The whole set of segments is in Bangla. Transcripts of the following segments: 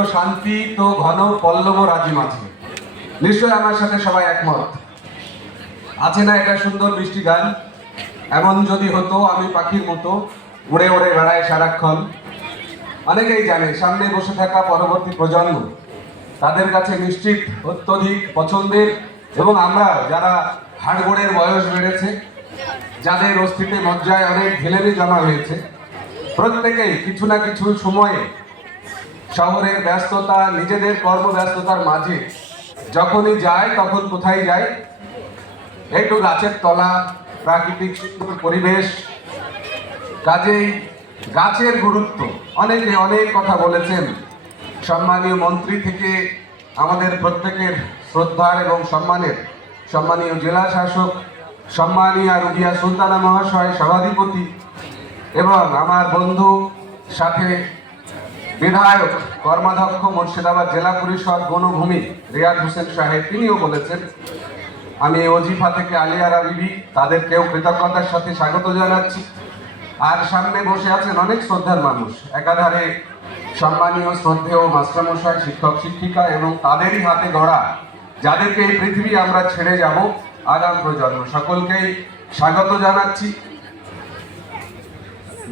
তো শান্তি, তো ঘন পল্লব রাজি মাঝে। নিশ্চয় আমার সাথে সবাই একমত। আছে না একটা সুন্দর মিষ্টি গান? এমন যদি হতো আমি পাখির মতো উড়ে উড়ে বেড়ায় সারাক্ষণ। অনেকেই জানে, সামনে বসে থাকা পরবর্তী প্রজন্ম, তাদের কাছে নিশ্চিত অত্যধিক পছন্দের এবং আমরা যারা হাড়গোড়ের বয়স বেড়েছে, যাদের অস্তিত্বে মজ্জায় অনেক ঢেলেমি জমা হয়েছে, প্রত্যেকেই কিছু না কিছু সময়ে শহরের ব্যস্ততা, নিজেদের কর্মব্যস্ততার মাঝে। যখনই যায় তখন কোথায় যায় একটু গাছের তলা, প্রাকৃতিক সুন্দর পরিবেশ। কাজেই গাছের গুরুত্ব। অনেকে অনেক কথা বলেছেন। সম্মানীয় মন্ত্রী থেকে আমাদের প্রত্যেকের শ্রদ্ধার এবং সম্মানের। সম্মানীয় জেলা শাসক, সম্মানীয় রুবিয়া সুলতানা মহাশয়, সভাধিপতি এবং আমার বন্ধু, সাথে বিধায়ক, কর্মাধ্যক্ষ, মুর্শিদাবাদ জেলা পরিষদ, বনভূমি রিয়াদ হোসেন সাহেব, তিনিও বলেছেন, আমি অজিফা থেকে আলিয়ারা বিবি, তাদেরকেও কৃতজ্ঞতার সাথে স্বাগত জানাচ্ছি। আর সামনে বসে আছেন অনেক শ্রদ্ধার মানুষ। একাধারে সম্মানীয়, শ্রদ্ধেয় মাস্টারমশাই, শিক্ষক, শিক্ষিকা এবং তাদেরই হাতে গড়া যাদেরকে এই পৃথিবী আমরা ছেড়ে যাব আগাম প্রজন্ম। সকলকেই স্বাগত জানাচ্ছি।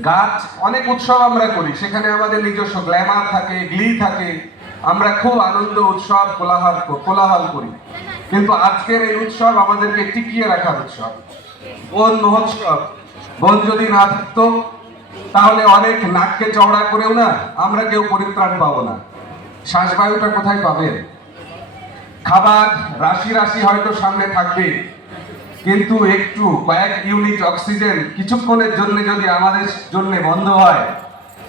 গাছ অনেক উৎসব আমরা করি। সেখানে আমাদের নিজস্ব গ্ল্যামার থাকে গ্লি থাকে। আমরা খুব আনন্দ, উৎসব, কোলাহল কোলাহল করি। কিন্তু আজকের এই উৎসব আমাদেরকে টিকিয়ে রাখার উৎসব। বন মহোৎসব। বন যদি না থাকতো, তাহলে অনেক নাককে চওড়া করেও না, আমরা কেউ পরিত্রাণ পাবো না। শ্বাসবায়ুটা কোথায় পাবেন? খাবার রাশি রাশি হয়তো সামনে থাকবে কিন্তু একটু কয়েক ইউনিট অক্সিজেন কিছুক্ষণের জন্য যদি আমাদের জন্য বন্ধ হয়,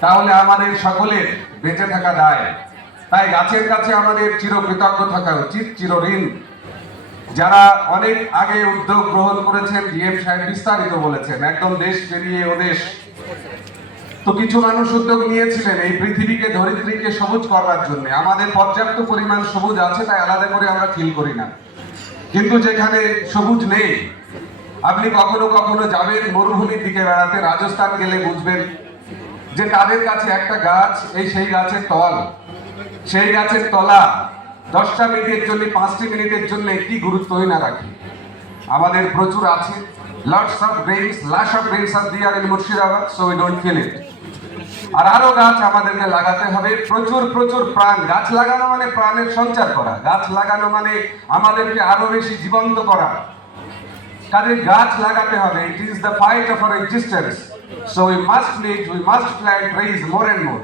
তাহলে আমাদের সকলের বেঁচে থাকা দায়। তাই গাছের কাছে আমাদের চিরকৃতজ্ঞ থাকা উচিত, চিরঋণ। যারা অনেক আগে উদ্যোগ গ্রহণ করেছেন, ডিএম সাহেব বিস্তারিত বলেছেন, একদম দেশ পেরিয়ে ওদেশ তো কিছু মানুষ উদ্যোগ নিয়েছিলেন এই পৃথিবীকে ধরিত্রীকে সবুজ করবার জন্য। আমাদের পর্যাপ্ত পরিমাণ সবুজ আছে, তাই আলাদা করে আমরা ফিল করি না। কিন্তু যেখানে সবুজ নেই আপনি কখনো কখনো যাবেন, মরুভূমির দিকে বেড়াতে, রাজস্থান গেলে বুঝবেন যে তাদের কাছে একটা গাছ, এই সেই গাছের তল। সেই গাছের তলা দশটা মিনিটের জন্য, পাঁচটি মিনিটের জন্য কি গুরুত্বই না রাখে। আমাদের প্রচুর আছে। Lots of grains lush of grains are there in Murshidabad so we don't feel it আর আরও গাছ আমাদেরকে লাগাতে হবে। প্রচুর প্রচুর প্রাণ। গাছ লাগানো মানে প্রাণের সঞ্চার করা। গাছ লাগানো মানে আমাদেরকে আরও বেশি জীবন্ত করা। কাজে গাছ লাগাতে হবে। It is the fight of our existence so we must need we must plant raise more and more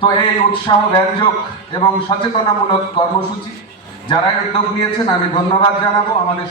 তো এই উৎসাহ, ব্যঞ্জক এবং সচেতনামূলক কর্মসূচি, যারা উদ্যোগ নিয়েছেন, আমি ধন্যবাদ জানাব। আমাদের